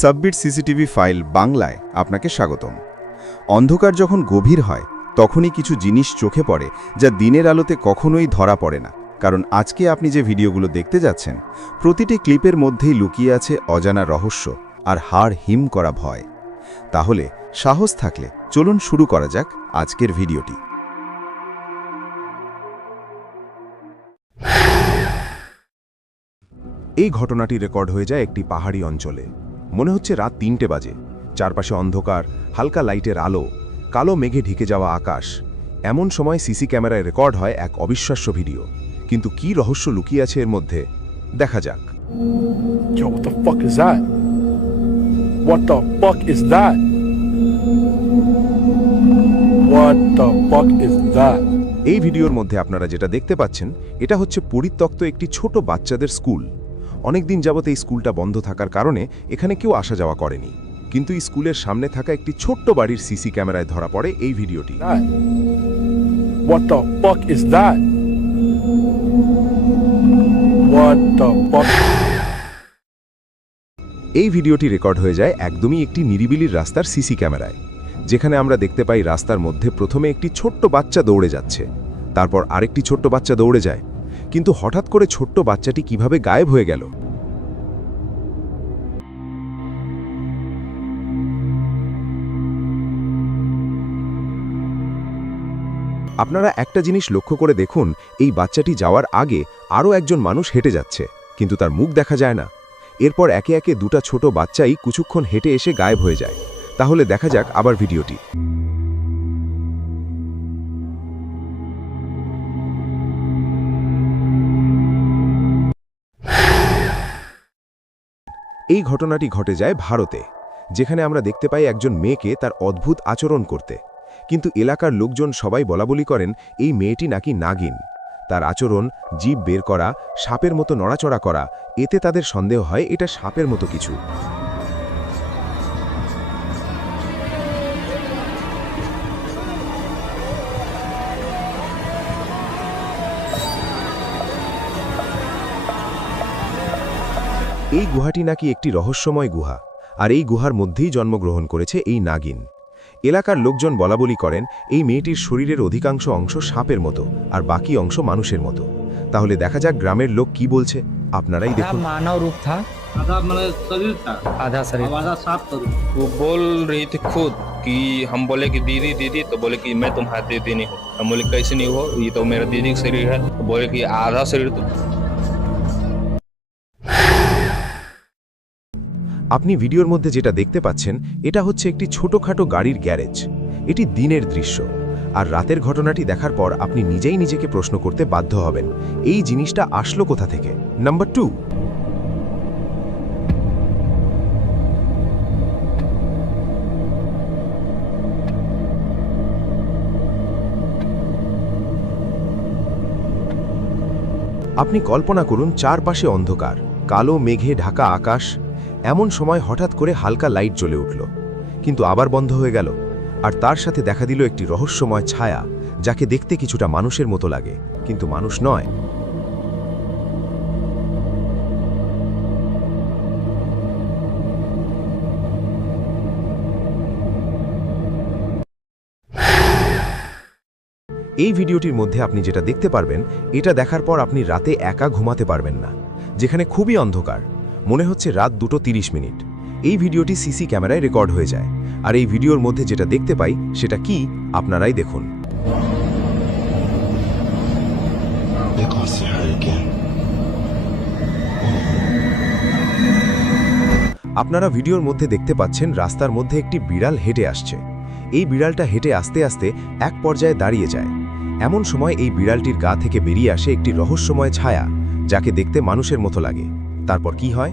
সাববিট CCTV file বাংলায় আপনাকে স্বাগতম। অন্ধকার যখন গভীর হয় তখনই কিছু জিনিস চোখে পড়ে যা দিনের আলোতে কখনোই ধরা পড়ে না। কারণ আজকে আপনি যে ভিডিওগুলো দেখতে যাচ্ছেন প্রতিটি ক্লিপের মধ্যেই লুকিয়ে আছে অজানা রহস্য আর হাড় হিম করা ভয়। তাহলে সাহস থাকলে চলুন শুরু করা যাক আজকের ভিডিওটি। এই ঘটনাটি রেকর্ড হয়ে যায় একটি পাহাড়ি অঞ্চলে। মনে হচ্ছে রাত ৩টে বাজে। চারপাশে অন্ধকার, হালকা লাইটের আলো, কালো মেঘে ঢেকে যাওয়া আকাশ। এমন সময় সিসি ক্যামেরায় রেকর্ড হয় এক অবিশ্বাস্য ভিডিও। কিন্তু কি রহস্য লুকিয়ে আছে এর মধ্যে, দেখা যাক। Yo, what the fuck is that? What the fuck is that? What the fuck is that? এই ভিডিওর মধ্যে আপনারা যেটা দেখতে পাচ্ছেন এটা হচ্ছে পরিত্যক্ত একটি ছোট বাচ্চাদের স্কুল। অনেকদিন যাবত এই স্কুলটা বন্ধ থাকার কারণে এখানে কেউ আসা যাওয়া করেনি। কিন্তু এই স্কুলের সামনে থাকা একটি ছোট্ট বাড়ির সিসি ক্যামেরায় ধরা পড়ে এই ভিডিওটি। What the fuck is that? What the fuck? এই ভিডিওটি রেকর্ড হয়ে যায় একদমই একটি নিরিবিলির রাস্তার সিসি ক্যামেরায়, যেখানে আমরা দেখতে পাই রাস্তার মধ্যে প্রথমে একটি ছোট্ট বাচ্চা দৌড়ে যাচ্ছে, তারপর আরেকটি ছোট্ট বাচ্চা দৌড়ে যায়। কিন্তু হঠাৎ করে ছোট্ট বাচ্চাটি কিভাবে গায়েব হয়ে গেল? আপনারা একটা জিনিস লক্ষ্য করে দেখুন, এই বাচ্চাটি যাওয়ার আগে আরও একজন মানুষ হেঁটে যাচ্ছে, কিন্তু তার মুখ দেখা যায় না। এরপর একে একে দুটা ছোট বাচ্চাই কিছুক্ষণ হেঁটে এসে গায়েব হয়ে যায়। তাহলে দেখা যাক আবার ভিডিওটি। এই ঘটনাটি ঘটে যায় ভারতে, যেখানে আমরা দেখতে পাই একজন মেয়েকে তার অদ্ভুত আচরণ করতে। কিন্তু এলাকার লোকজন সবাই বলাবলি করেন এই মেয়েটি নাকি নাগিন। তার আচরণ, জিভ বের করা, সাপের মতো নড়াচড়া করা, এতে তাদের সন্দেহ হয় এটা সাপের মতো কিছু। এই গুহাটি নাকি একটি রহস্যময় গুহা, আর এই গুহার মধ্যেই জন্মগ্রহণ করেছে এই নাগিন। এলাকার লোকজন বলাবলি করেন এই মেয়েটির শরীরের অধিকাংশ অংশ সাপের মতো আর বাকি অংশ মানুষের মতো। তাহলে দেখা যাক গ্রামের লোক কি বলছে, আপনারাই দেখুন। मानव रूप था, आधा मतलब शरीर था, आधा शरीर। अब आधा सांप का रूप। वो बोल रही थी खुद कि हम बोले कि दीदी दीदी, तो बोले कि मैं तुम्हारी दीदी नहीं हूँ। हम बोले कैसे नहीं हो, ये तो मेरा दीदी का शरीर है। तो बोले कि आधा शरीर तो। আপনি ভিডিওর মধ্যে যেটা দেখতে পাচ্ছেন এটা হচ্ছে একটি ছোটখাটো গাড়ির গ্যারেজ। এটি দিনের দৃশ্য, আর রাতের ঘটনাটি দেখার পর আপনি নিজেই নিজেকে প্রশ্ন করতে বাধ্য হবেন এই জিনিসটা আসলো কোথা থেকে। নাম্বার 2, আপনি কল্পনা করুন চারপাশে অন্ধকার, কালো মেঘে ঢাকা আকাশ। এমন সময় হঠাৎ করে হালকা লাইট জ্বলে উঠল, কিন্তু আবার বন্ধ হয়ে গেল। আর তার সাথে দেখা দিল একটি রহস্যময় ছায়া, যাকে দেখতে কিছুটা মানুষের মতো লাগে কিন্তু মানুষ নয়। এই ভিডিওটির মধ্যে আপনি যেটা দেখতে পারবেন, এটা দেখার পর আপনি রাতে একা ঘুমাতে পারবেন না, যেখানে খুবই অন্ধকার। মনে হচ্ছে রাত 2:30। এই ভিডিওটি সিসি ক্যামেরায় রেকর্ড হয়ে যায়, আর এই ভিডিওর মধ্যে যেটা দেখতে পাই সেটা কি আপনারাই দেখুন। আপনারা ভিডিওর মধ্যে দেখতে পাচ্ছেন রাস্তার মধ্যে একটি বিড়াল হেঁটে আসছে। এই বিড়ালটা হেঁটে আস্তে আস্তে এক পর্যায়ে দাঁড়িয়ে যায়। এমন সময় এই বিড়ালটির গা থেকে বেরিয়ে আসে একটি রহস্যময় ছায়া, যাকে দেখতে মানুষের মতো লাগে। তারপর কি হয়?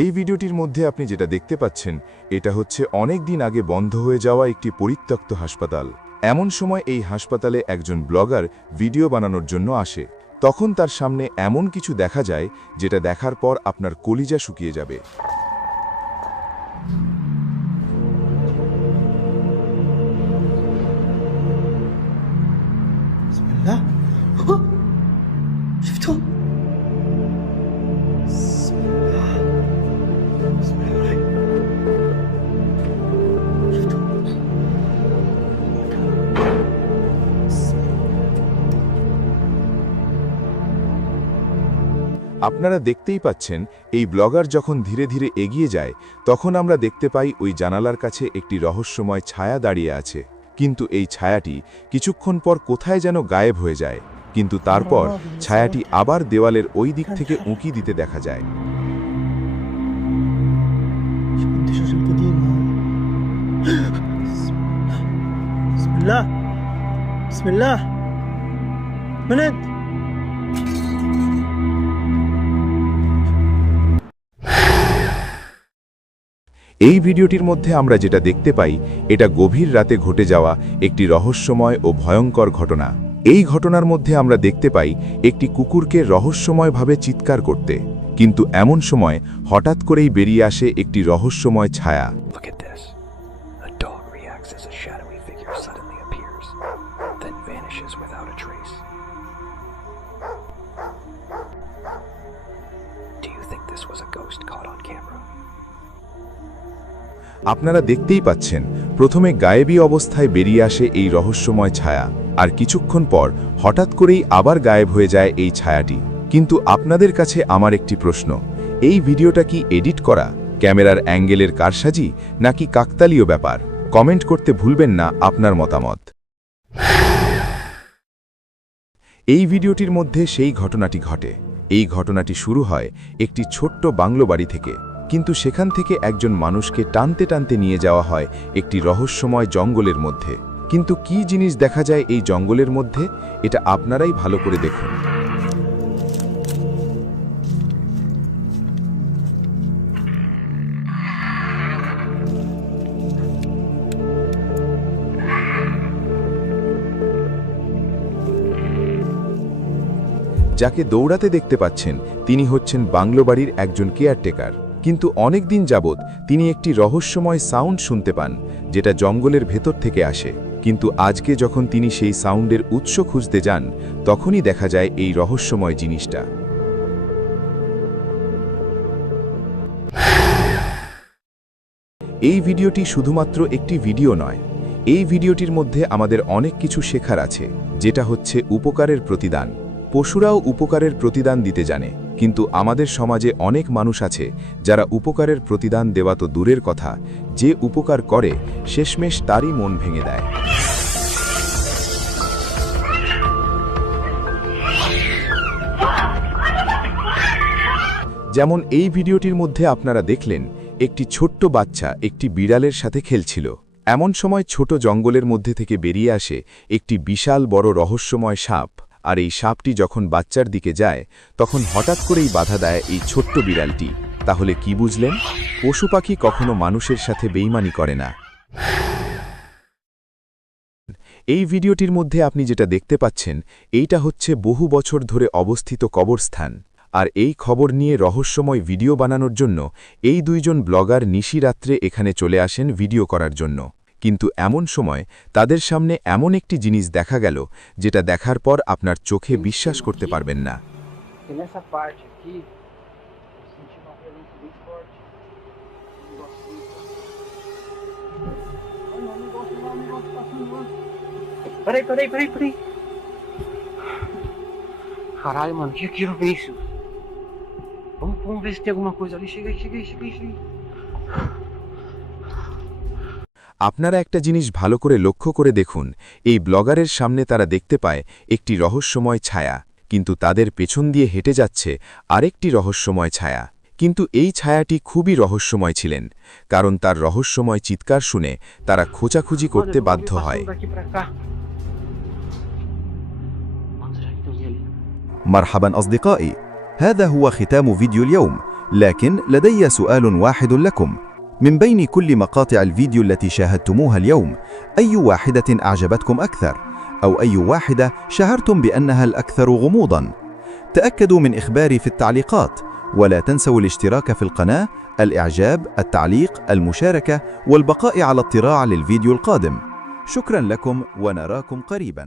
এই ভিডিওটির মধ্যে আপনি যেটা দেখতে পাচ্ছেন এটা হচ্ছে অনেক দিন আগে বন্ধ হয়ে যাওয়া একটি পরিত্যক্ত হাসপাতাল। এমন সময় এই হাসপাতালে একজন ব্লগার ভিডিও বানানোর জন্য আসে। তখন তার সামনে এমন কিছু দেখা যায় যেটা দেখার পর আপনার কলিজা শুকিয়ে যাবে। আপনারা দেখতেই পাচ্ছেন এই ব্লগার যখন ধীরে ধীরে এগিয়ে যায় তখন আমরা দেখতে পাই ওই জানালার কাছে একটি রহস্যময় ছায়া দাঁড়িয়ে আছে, কিন্তু এই ছায়াটি কিছুক্ষণ পর কোথায় যেন গায়েব হয়ে যায়, কিন্তু তারপর ছায়াটি আবার দেওয়ালের ওই দিক থেকে উঁকি দিতে দেখা যায়। বিসমিল্লাহ বিসমিল্লাহ মিনিট এই ভিডিওটির মধ্যে আমরা যেটা দেখতে পাই এটা গভীর রাতে ঘটে যাওয়া একটি রহস্যময় ও ভয়ঙ্কর ঘটনা। এই ঘটনার মধ্যে আমরা দেখতে পাই একটি কুকুরকে রহস্যময়ভাবে চিৎকার করতে, কিন্তু এমন সময় হঠাৎ করেই বেরিয়ে আসে একটি রহস্যময় ছায়া। Look at this. A dog reacts as a shadowy figure suddenly appears, then vanishes without a trace. Do you think this was a ghost caught on camera? আপনারা দেখতেই পাচ্ছেন প্রথমে গায়েবী অবস্থায় বেরিয়ে আসে এই রহস্যময় ছায়া, আর কিছুক্ষণ পর হঠাৎ করেই আবার গায়েব হয়ে যায় এই ছায়াটি। কিন্তু আপনাদের কাছে আমার একটি প্রশ্ন, এই ভিডিওটা কি এডিট করা, ক্যামেরার অ্যাঙ্গেলের কারসাজি, নাকি কাকতালীয় ব্যাপার? কমেন্ট করতে ভুলবেন না আপনার মতামত। এই ভিডিওটির মধ্যে সেই ঘটনাটি ঘটে। এই ঘটনাটি শুরু হয় একটি ছোট্ট বাংলো বাড়ি থেকে, কিন্তু সেখান থেকে একজন মানুষকে টানতে টানতে নিয়ে যাওয়া হয় একটি রহস্যময় জঙ্গলের মধ্যে। কিন্তু কি জিনিস দেখা যায় এই জঙ্গলের মধ্যে, এটা আপনারাই ভালো করে দেখুন। যাকে দৌড়াতে দেখতে পাচ্ছেন তিনি হচ্ছেন বাংলো বাড়ির একজন কেয়ারটেকার, কিন্তু অনেক দিন যাবৎ তিনি একটি রহস্যময় সাউন্ড শুনতে পান যেটা জঙ্গলের ভেতর থেকে আসে। কিন্তু আজকে যখন তিনি সেই সাউন্ডের উৎস খুঁজতে যান তখনই দেখা যায় এই রহস্যময় জিনিসটা। এই ভিডিওটি শুধুমাত্র একটি ভিডিও নয়, এই ভিডিওটির মধ্যে আমাদের অনেক কিছু শেখার আছে, যেটা হচ্ছে উপকারের প্রতিদান। পশুরাও উপকারের প্রতিদান দিতে জানে, কিন্তু আমাদের সমাজে অনেক মানুষ আছে যারা উপকারের প্রতিদান দেওয়া তো দূরের কথা, যে উপকার করে শেষমেশ তারই মন ভেঙে দেয়। যেমন এই ভিডিওটির মধ্যে আপনারা দেখলেন একটি ছোট্ট বাচ্চা একটি বিড়ালের সাথে খেলছিল। এমন সময় ছোট জঙ্গলের মধ্যে থেকে বেরিয়ে আসে একটি বিশাল বড় রহস্যময় সাপ, আর এই সাপটি যখন বাচ্চার দিকে যায় তখন হঠাৎ করেই বাধা দেয় এই ছোট্ট বিড়ালটি। তাহলে কি বুঝলেন? পশু পাখি কখনো মানুষের সাথে বেইমানি করে না। এই ভিডিওটির মধ্যে আপনি যেটা দেখতে পাচ্ছেন এইটা হচ্ছে বহু বছর ধরে অবস্থিত কবরস্থান, আর এই খবর নিয়ে রহস্যময় ভিডিও বানানোর জন্য এই দুইজন ব্লগার নিশি রাত্রে এখানে চলে আসেন ভিডিও করার জন্য। কিন্তু এমন সময় তাদের সামনে এমন একটি জিনিস দেখা গেল যেটা দেখার পর আপনার চোখে বিশ্বাস করতে পারবেন না। Peraí. Caralho, mano, que aquilo, Vinícius? Vamos ver se tem alguma coisa ali. Chega aí. আপনারা একটা জিনিস ভালো করে লক্ষ্য করে দেখুন, এই ব্লগারের সামনে তারা দেখতে পায় একটি রহস্যময় ছায়া, কিন্তু তাদের পেছন দিয়ে হেঁটে যাচ্ছে আরেকটি রহস্যময় ছায়া। কিন্তু এই ছায়াটি খুবই রহস্যময় ছিলেন, কারণ তার রহস্যময় চিৎকার শুনে তারা খোঁজাখুঁজি করতে বাধ্য হয়। مرحبا أصدقائي، هذا هو ختام فيديو اليوم، لكن لدي سؤال واحد لكم. من بين كل مقاطع الفيديو التي شاهدتموها اليوم، أي واحدة أعجبتكم أكثر؟ أو أي واحدة شعرتم بأنها الأكثر غموضاً؟ تأكدوا من إخباري في التعليقات، ولا تنسوا الاشتراك في القناة، الإعجاب، التعليق، المشاركة، والبقاء على اطلاع للفيديو القادم. شكراً لكم ونراكم قريباً.